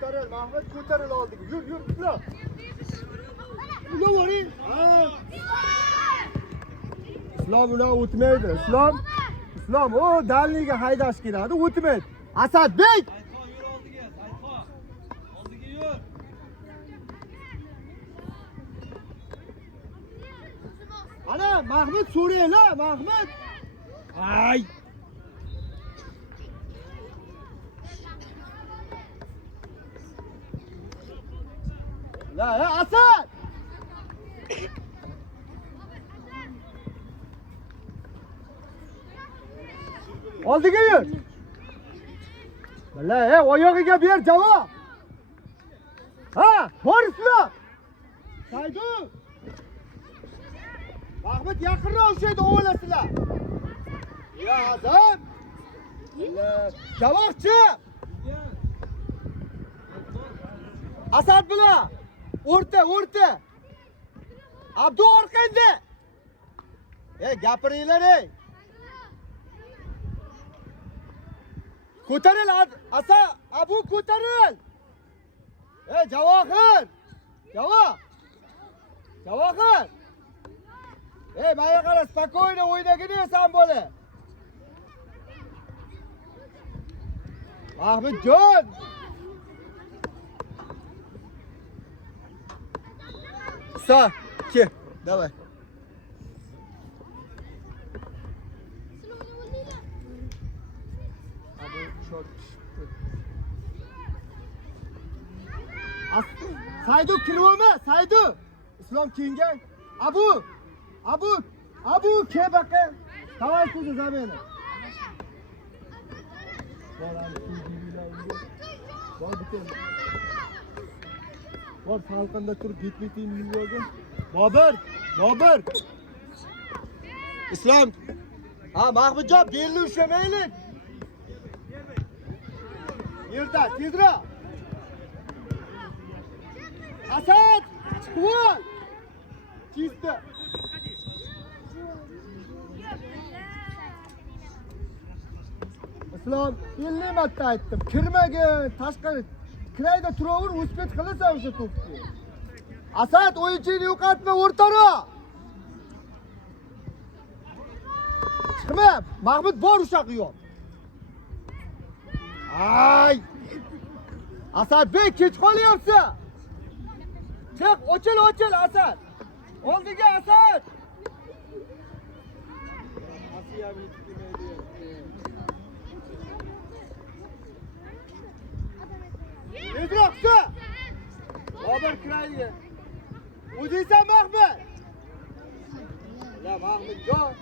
Ko'taril, Mahmud ko'taril oldiga. Yur, ular. Ular boring. Islom ular o'tmaydi. Islom, o dalliga haydash keladi, o'tmaydi. Asadbek! Yur oldiga, Sayxon. Oldiga yur. Ana, Mahmud so'raylar, Mahmud. Ay! La, Asad! Oldiga yur. Bala, oyog'iga ber javob. Ha, borisizlar. Saydu. Mahmud yaqinroq o'shaydi o'g'lasizlar. Ya azam. Javoqchi. Asad bilan o'rta. Abdu orqangda. Gapiringlar ey. Ko'taril Asad, Abu ko'taril. Javohir. Javohir. Menga qara, spokойно o'ynagin sen bola. Mahmudjon. Sa, ke, давай. Saydu kirvami, Saydu. Islom kiyinga. Abu ke baqa. Davay sizni zameni. Bor salqinda turib ketmaytin yurgan. Bobur. Islom. Mahmudjon, belli ushlamaylik. Yerda, tezroq. Asad, chiqib ol. Chista. Islom, 50 marta aytdim. Kirmagin, tashqari. Kirayda turaver, uspet qilasan o'sha to'pni. Asad, o'yinchini yo'qotma, o'rtaroq. Chiqma, Mahmud bor o'sha yo'q. Ay! Asadbek kech qolyapsan. Chiq, ochil Asad. Oldiga Asad. Tezroqsa. Bobur kiraydi. O'zingsan Mahmud. La Mahmudjon.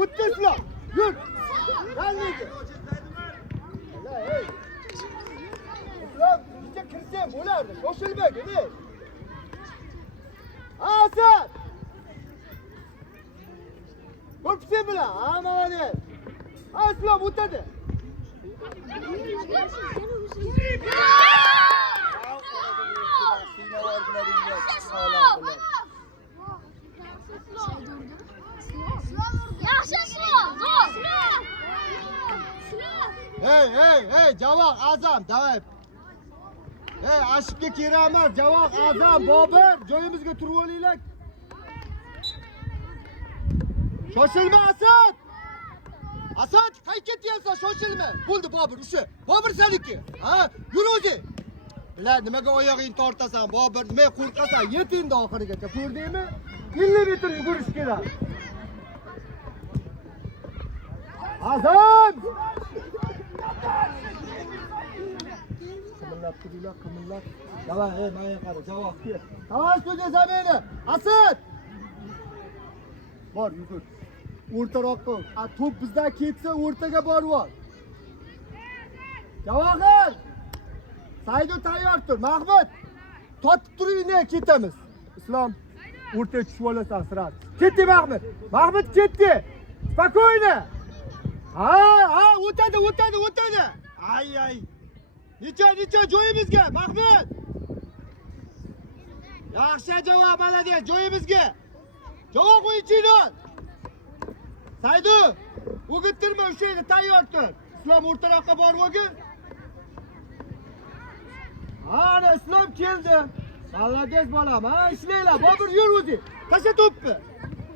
O'tdinglar. Yur. Dalliga. La ey. Islom, sizga kirsam bo'lardi. Shoshilmagin, ey. Asad! Ko'psi bilan, molodez. Islom o'tadi. Hey, Javoq Azam, davay. Ashibga kerakmas, Javoq Azam, Bobur, joyimizga turib olinglar. Shoshilma Asad. Asad, qayerga ketyapsan? Shoshilma. Bo'ldi Bobur, o'sha. Bobur seniki. Ha, yur o'zi. Bilar, nimaga oyog'ingni tortasan? Bobur, nima qo'rqasan? Yet endi oxirigacha. Ko'rdingmi? 50 metr yugurish kerak. Azam! Qimillab. Davay, menga qara, javob ber. Tavash ko'za zameni. Asad! Bor, yugur. O'rtaroqqa. To'p bizdan ketsa, o'rtaga borib ol. Javohir! Saydu tayyor tur. Mahmud, totib turinglar, ketamiz. Islom, o'rtaga tushib olasan, sirat. Ketdi Mahmud. Mahmud ketdi. Spokойно. Ha, o'tadi. Ay. Necha joyimizga, Mahmud. Yaxshi javob, malades, joyimizga. Javob o'yinchini ol. Saydu, o'gittirma o'shayni, tayyor tur. Islom o'rtaroqqa borib o'gin. Ana Islom keldi. Malades bolam, ha, ishlaylar. Bobur yur o'zing. Tasha to'pni.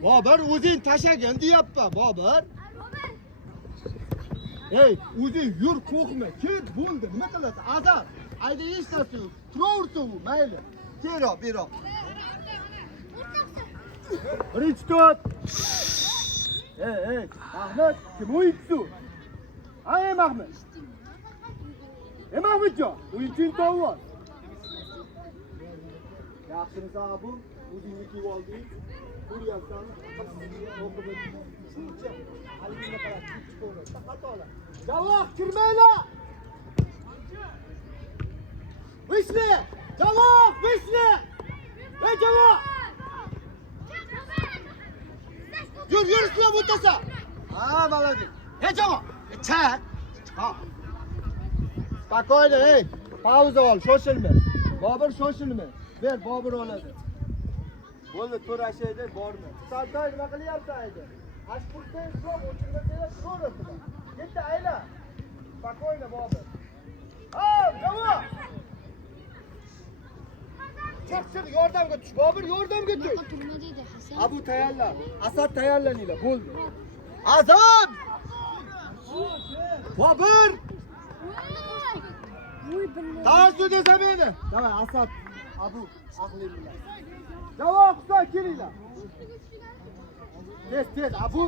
Bobur o'zing tashagan deyapman, Bobur. Ey, o'zing yur, qo'rqma. Ket, bo'ldi. Nima qilasan? Azar. Ayda hech narsa yo'q. Turaversin u, mayli. Kero, bero. Birinchi to'p. Ey, Mahmud, kim o'yinchi? Ay Mahmud. Mahmudjon, o'yinching to'g'ri. Yaxshimisan bu? O'zingni kiyib olding. Ko'ryapsan. O'qib shuncha. Halimga qarab chiqib xatolar. Javob kirmaylar. Vishli! Javob, Vishli! Ey javob! Yur, Islom o'tasa. Ha, молодец. Ey javob. Chak. Ha. Spokойно, ey. Pauza ol, shoshilma. Bobur shoshilma. Ber, Bobur oladi. Bo'ldi, to'rashaydi, borma. Saltoy nima qilyapsan aydi? Ashqurtda yo'q, o'chirmasanglar so'rasizlar. Yetti ayla. Spokойно, Bobur. Ha, javob. Chiq, yordamga tush. Bobur, yordamga tush. Turma dedi Hasan. Abu tayyorlan. Asad tayyorlaninglar. Bo'ldi. Azam! Bobur! Taasud esamedi. Davay, Asad, Abu, aqlinglar. Javob qilsa kelinglar. Tez, Abu.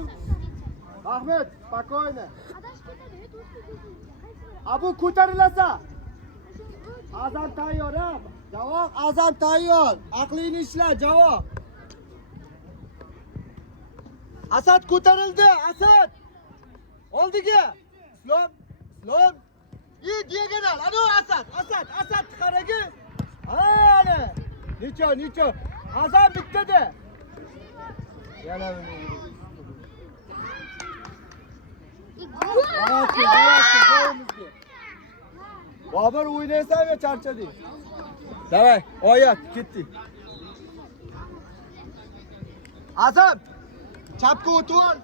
Ahmed, spokойно. Abu ko'tarilasan. Azam tayyor, ha? Javob, Azam tayyor. Aqlingni ishla, javob. Asad ko'tarildi, Asad. Oldiga. Islom. Diagonal. Ano Asad qaragi. Ana. Necha. Azam bitdi. Yana Bobur o'ynaysan ya charchading. Davay, oyat, ketdik. Azam, chapga o'tib ol.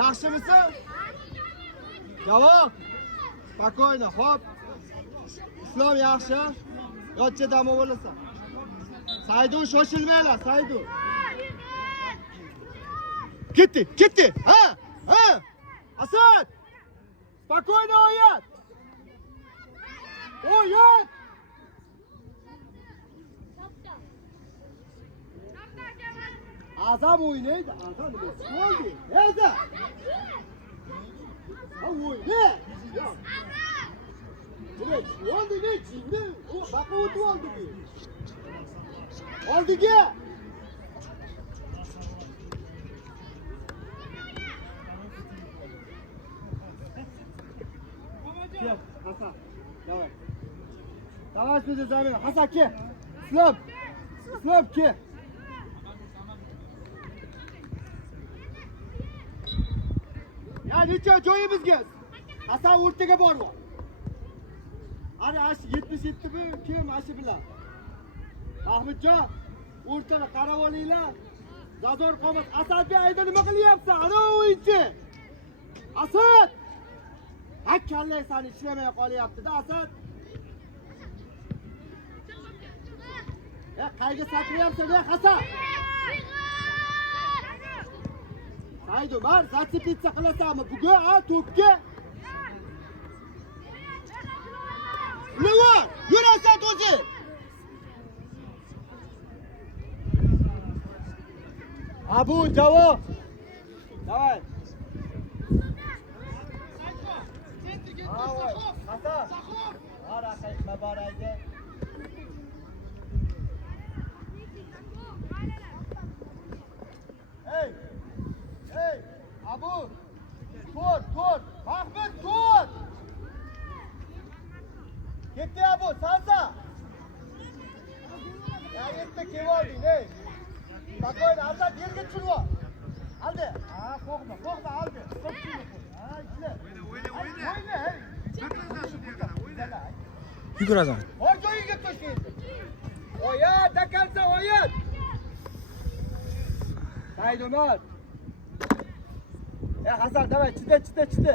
Yaxshimisan? Javob. Spokойно, hop. Islom yaxshi. Yotcha damo bo'lasan. Saydu shoshilmaylar, Saydu. Ketdi. Ha. Asad. Spokойно, oyat. Azam o'ynaydi. Azam bo'ldi. Eza. Ha o'yna. Oldu ne şimdi? O bak otu oldu ki. Oldu ki. Gel Hasan. Davay size zaten. Hasan ki. İslam ki. Ya necha joyimizga? Hasan o'rtaga borib. Ana ash 77 mi? Kim ashi bilan? Ahmedjon, o'rtada qarab olinglar. Zazor qomat Asadbek ayda nima qilyapsan? Ana o'yinchi. Asad! Hakkallay seni ishlamay qolyapti-da Asad. Qayga sakrayapsan ey Hasan? Haydi mar, zatsipitsa qilasanmi bugun, ha, to'pga? Nima? Yur Asad o'zi. Abu javob. Davay. Hasan. Ara qaytma boraydi. Hey, Abu. Tur. Mahmud tur. Gitti Abu, salsa. Ya yetti kevolding, ey. Spokojno, Asad yerga tushirib. Aldi. Ha, qo'rqma, aldi. Ha, ishla. O'yna, hey. Yugurasan. Bor joyiga tush endi. Oyat, dakalsa oyat. Haydi Umar. Hasan, давай, chida.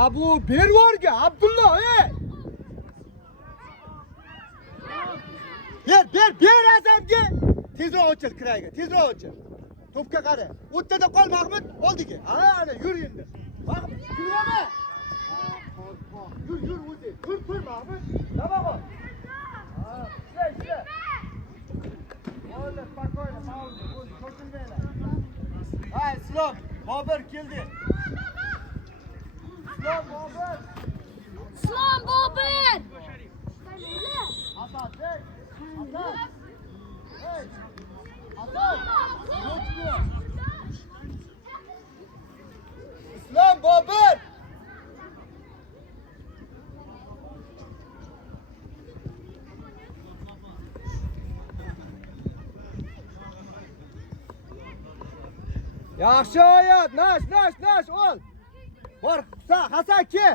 Abu Bervorga, Abdullah, ey! Ber Azamga. Tezroq ochil kirayga, tezroq ochil. To'pga qara. O'rtada qol Mahmud, oldiga. Ana, yur endi. Mahmud, yurma. Yur o'zi. Yur Mahmud. Nima qol? Ishla. Oldi, spokойно, pauza. O'zi shoshilmanglar. Hay, Islom, Bobur keldi. Islom Bobur. Islom Bobur. Asad, hey. Asad. Hey. Asad. Yo'qmi? Islom Bobur. Yaxshi oyat, nash, ol. Bor, Hasan ke.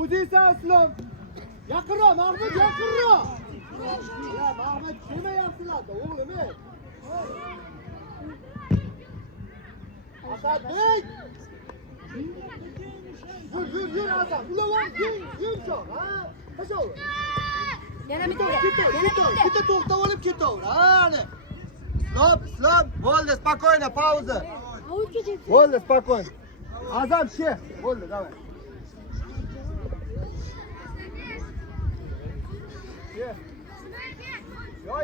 O'zingsan Islom. Yaqinroq, Mahmud, yaqinroq. Ya Mahmud, demayapsizlar-da, o'g'lim, ey. Asadbek. Yur Azam. Ulan, yumshoq, ha? Qachon? Yana bitta. Bitta to'xtab olib ketaver, ana. Islom, bo'ldi, spokойно, pauza. Bo'ldi, spokойно. Azam, she. Bo'ldi, davay.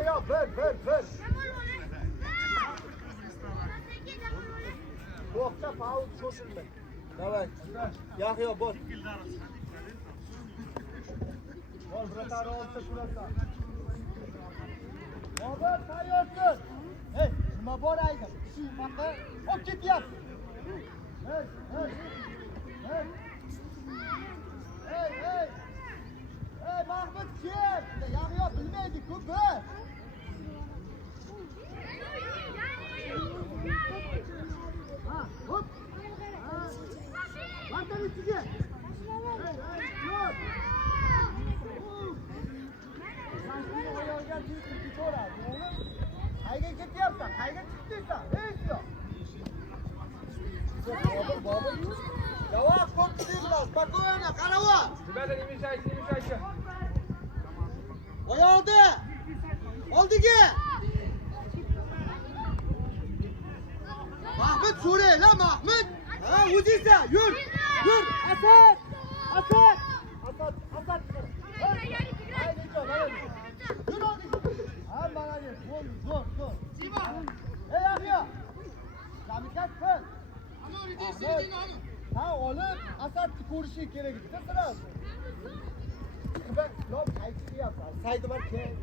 Yo, bir. To'xta, pauza shoshilma. Davay. Yahyo, bor. Bol, bratari olsa turasan. Bobur, tayyorsiz. Hey, nima bor aydim? Shu yoqqa olib ketyapti. Hey, Mahmud kel. Yahyo bilmaydi-ku biz. Ha, hop. Vatan ichiga. Yo'q. Qayga ketyapsan? Qayga chiqdingsan? Ey Islom. Bobur. Javob ko'pchiliklar, spokойно, qarava. Rебята, не мешайте. Oyoqda. Oldiga. Mahmud so'raylar, Mahmud. Ha, o'zingsan, yur. Asad. Yur oldiga. Ha, malades, bo'ldi, zo'r. Ey, Yahyo. Jamikat qil. Ha, olib Asadni ko'rishi kerak edi, sirasi. Bak, lob qaytiyapsan. Saydi bor kel.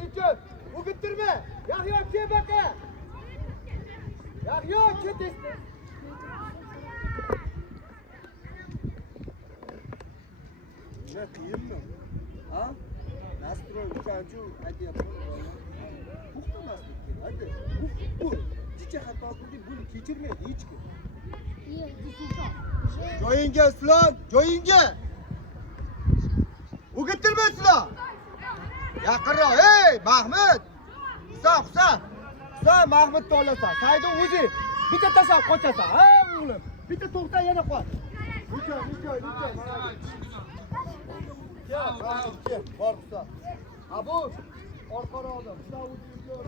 Niçin? O'gittirma. Yahyo kel baqa. Yahyo ket esna. Ne qiyinmi? Ha? Nastroy uchanchu aytyapman. To'xtamaslik kerak. Hadi. Bu jicha xatosini buni kechirmaydi hech kim. Joyingga Islom, joyingga. O'gittirmaysizlar. Yaqinroq, ey Mahmud. Husan. Mahmudni olasan. Saydi o'zi bitta tashlab qochasan. Ha, o'g'lim. Bitta to'xta yana qol. Nichoy. Kel, bor Husan. Abu, orqaroqda. Husan o'zingga ol.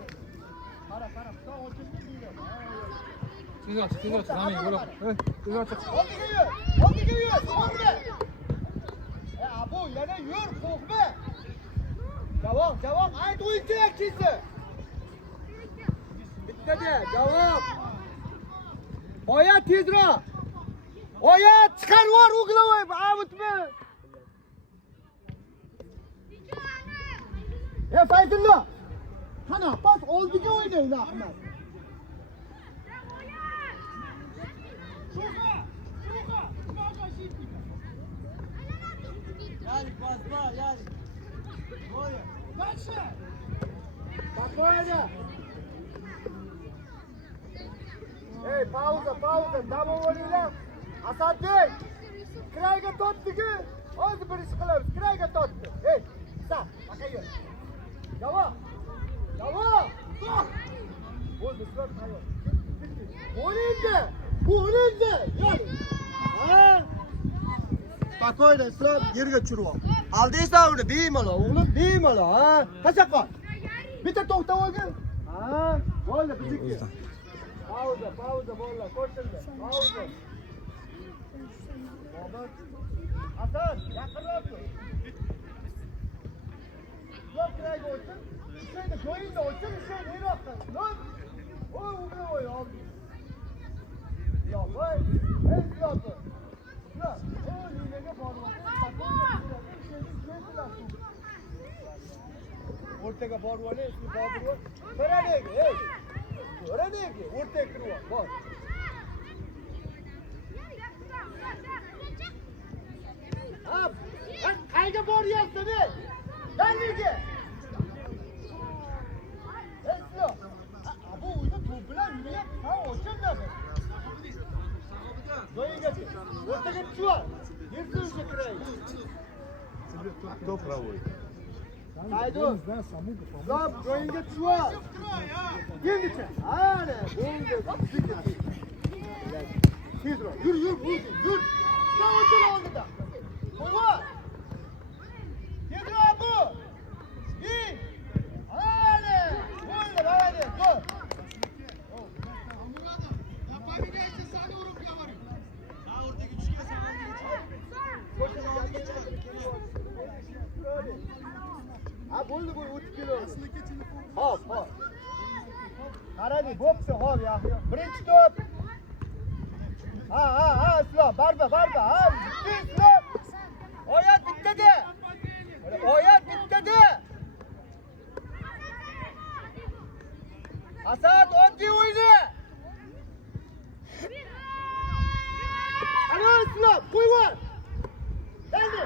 Qara, Husan ochilmaydi. Tezroq, Oldiga yur. To'g'ri. Abu, yana yur, qo'rqma. Javob, ayt o'yinchi yakchisi. Bittaga javob. Oyat tezroq. Oyat chiqar vor o'g'lim, avutma. Fayzulla. Qana, pas oldiga o'ynaydi Ahmad. Yalik, basma, yalik. Boya. Дальше. Спокойно. Hey, pauza. Dam olinglar. Asadbek. Kirayga tortdiki, hozir bir ish qilamiz. Kirayga tortdi. Hey, sa, aqayyor. Javob. Bo'ldi, sizlar tayyor. Bo'lindi. Yo'q. Ha. Spokойно, sizlar yerga tushirib ol. Aldingsan uni, bemalol, o'g'lim, bemalol, ha. Qachon qol? Bitta to'xtab olgin. Ha, bo'ldi, bizniki. Pauza, bolalar, qo'shildi. Pauza. Hasan, yaqinroq tur. Yo'q, kirayga o'tsin. Ishlaydi, joyingda o'tsin, ishlaydi, yiroqqa. Yo'q. Voy, u bilan o'y, oldi. Yo'q, voy. Ey, yo'q. Yo'q. O, ligaga boryapti. O'rtaga boryapti, ismi Bobur. Ko'radegi, ey. Ko'radegi, o'rtaga kiryapti. Bor. Hop! Qayga boryapsan, ey? Dalliga. Eslo. Bu uyda to'p bilan yurayapti. Ha, o'shandadir. Joyiga kel. O'rtaga tushib ol. Yirtishga kiray. Кто проводит? Haydi. Zop, joyiga tushib ol. Yengicha. Ana, bo'ldi. Tezroq. Yur, yur. Stol oldida. Qo'yma. Tezroq bu. In. Ana, bo'ldi, bo'ldi. Qo'y. Ha, bo'ldi, o'tib keladi. Hop. Qarang, bo'pti, hop, yaxshi. Birinchi to'p. Ha, Islom, barba. Ha, Islom. Oyat bitdi. Asad, oddiy o'yna. Ana, Islom, qo'yver. Endi.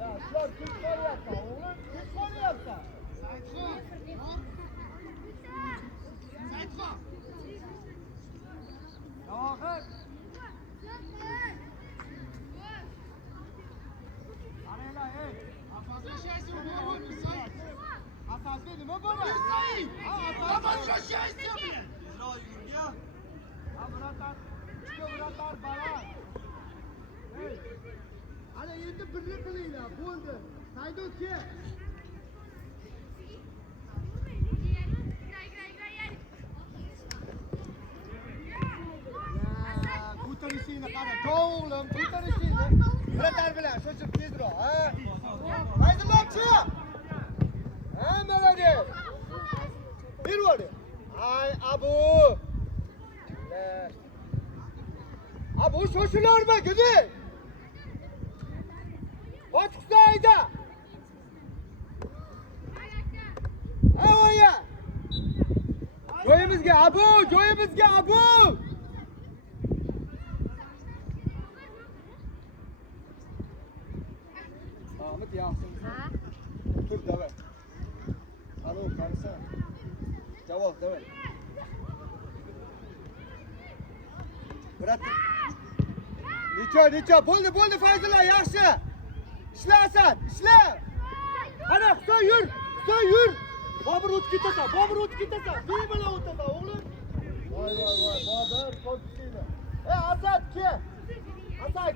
Ya, Islom, kim qo'yapti? O'g'lim, kim qo'yapti? Yo'q. Asasda nima bo'ladi? Возвращайся, блин! Buratar baland. Ana endi birga qilinglar, bo'ldi. Haydovchi. Ko'tarishingni qara, o'g'lim, ko'tarishingni. Buratar bilan, sho'chib tezroq, ha? Haydovchi! Ha, молодец. Bervori. Ay, Abu. Abu sho'shilarma, gidi. Ochiqsa ayda. Avoya. Joyimizga Abu. Ahmet yaxshin. Tur, давай. Alo, qarasa. Javob, давай. Brat. Necha, bo'ldi, Fayzullo, yaxshi. Ishlasan, ishla. Ana, Husoy yur. Bobur o'tib ketasan. Bemalol o'tasan, o'g'lim. Voy, Bobur, qo'yishingni. Asad, ke. Husoy,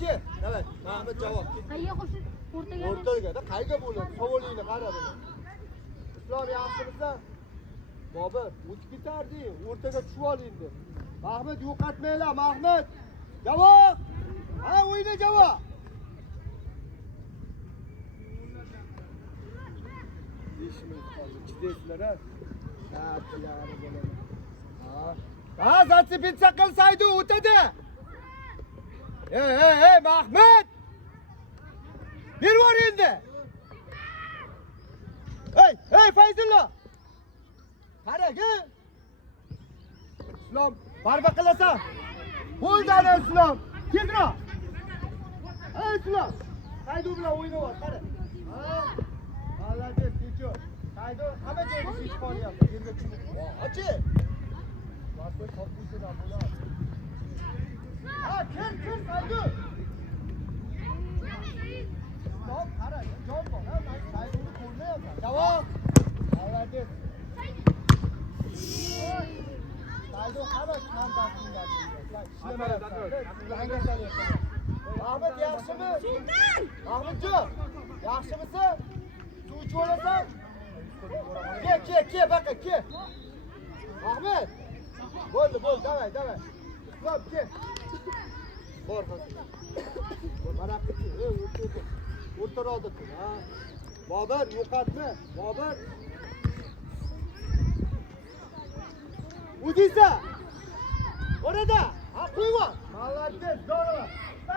ke. Davay, Mahmud javob. Qayga qo'shib? O'rtaga, qayga bo'ladi? Savolingni qara buni. Islom yaxshimisan? Bobur, o'tib ketarding, o'rtaga tushib ol endi. Mahmud, yo'qotmanglar, Mahmud. Javob! Ha, o'yna javob. Chidaysizlar-a? Ha, zatsipitsa qilsaydi o'tadi. Ey, Mahmud! Bervor endi. Hey, Fayzullo. Qaraga. Islom, barba qilasan. Bo'ldi ana Islom. Tezroq. Ey Islom. Qaydu bilan o'ynayapti, qara. Ha. Молодец, Ticho. Qaydu hamma joyga yetib qolyapti. Yerga tushib. Ochi. Ha, kir, Saydu. Stop, qara, jon bor. Ha, men Sayduni ko'rmayapman. Javob. Avvalgi. Saydu qara, kandasinga. Ahmet yaxshimi? Ahmetjon, yaxshimisan? Suv ichib olasan? Ke, baqa, ke. Ahmet. Bo'ldi, davay. Islom, ke. Bor, hozir. Mana qilchi, o'rtaroqda tur, ha. Bobur, yo'qotma. Bobur. Udisa. Orada. Ha, qo'yma. Молодец, здорово.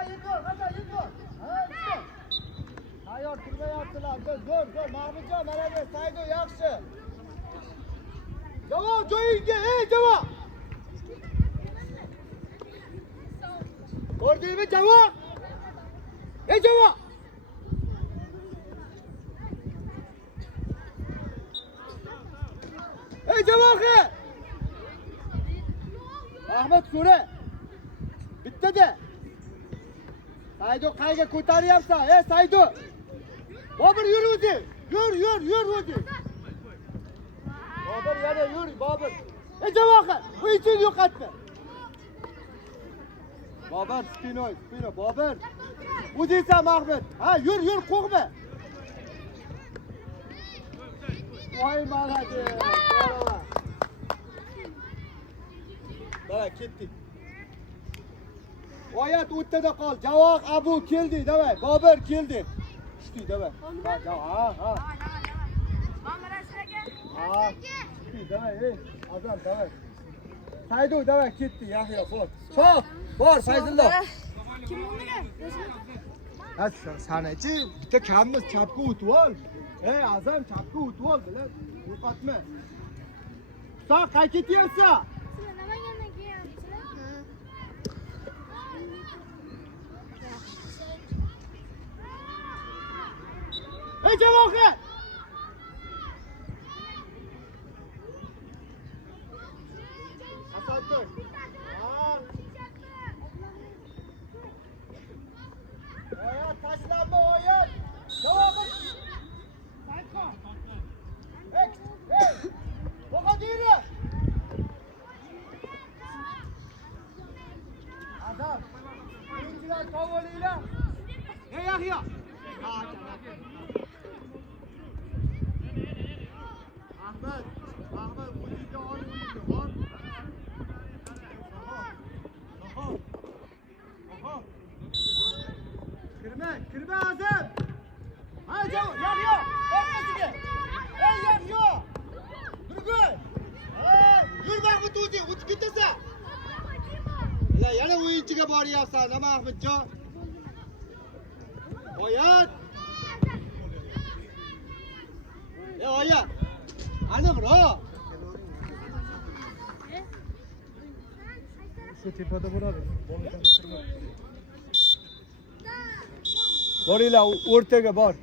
Yetib. Ha, yetib. Tayyor turmayaptilar. Zo'r. Mahmudjon, молодец. Saydu yaxshi. Javob joyingga, javob. Ko'rdingmi javob? Javob. Javob. Ahmet so'ra. Bittada. Saydu qayga ko'taryapsan? Saydu. Bobur yur o'zi. Yur o'zi. Bobur yana yur, Bobur. Javob. Bu için yo'qotdi. Bobur spinoy, Bobur. Bu deysa Mahmud. Ha, yur, qo'rqma. Voy maladi. Davay, ketdik. Oyat o'ttada qol. Javob Abu keldi, davay. Bobur keldi. Tushdi, davay. Ha. Ha. Tushdi, davay. Azam, davay. Saydu, davay, ketdi. Yahyo, bor. Cho'q. Bor, Fayzullo. Kim o'ynagan? Ha, sanachi bitta kammiz chapga o'tib ol. Azam chapga o'tib ol, bilan yo'qotma. Sen qay ketyapsan? Sizlar Namangandan kelyapsizlar? Javob. Hasantoy. Oyat tashlanma, oyat. Javob. Boqadiri. Azam. O'yinchilar tovolinglar. Yahyo. Ahmet, o'zingga ol o'yinni, bor. Oho. Kirma Azam. Ha, Yahyo, orqasiga. Yahyo. Nurgul. Yur Mahmud o'zing, o'tib ketasan. Yana o'yinchiga boryapsan, nima Ahmedjon? Oyat. Oyat. Aniqroq. Shu tepada bo'ladi. Boringlar o'rtaga bor.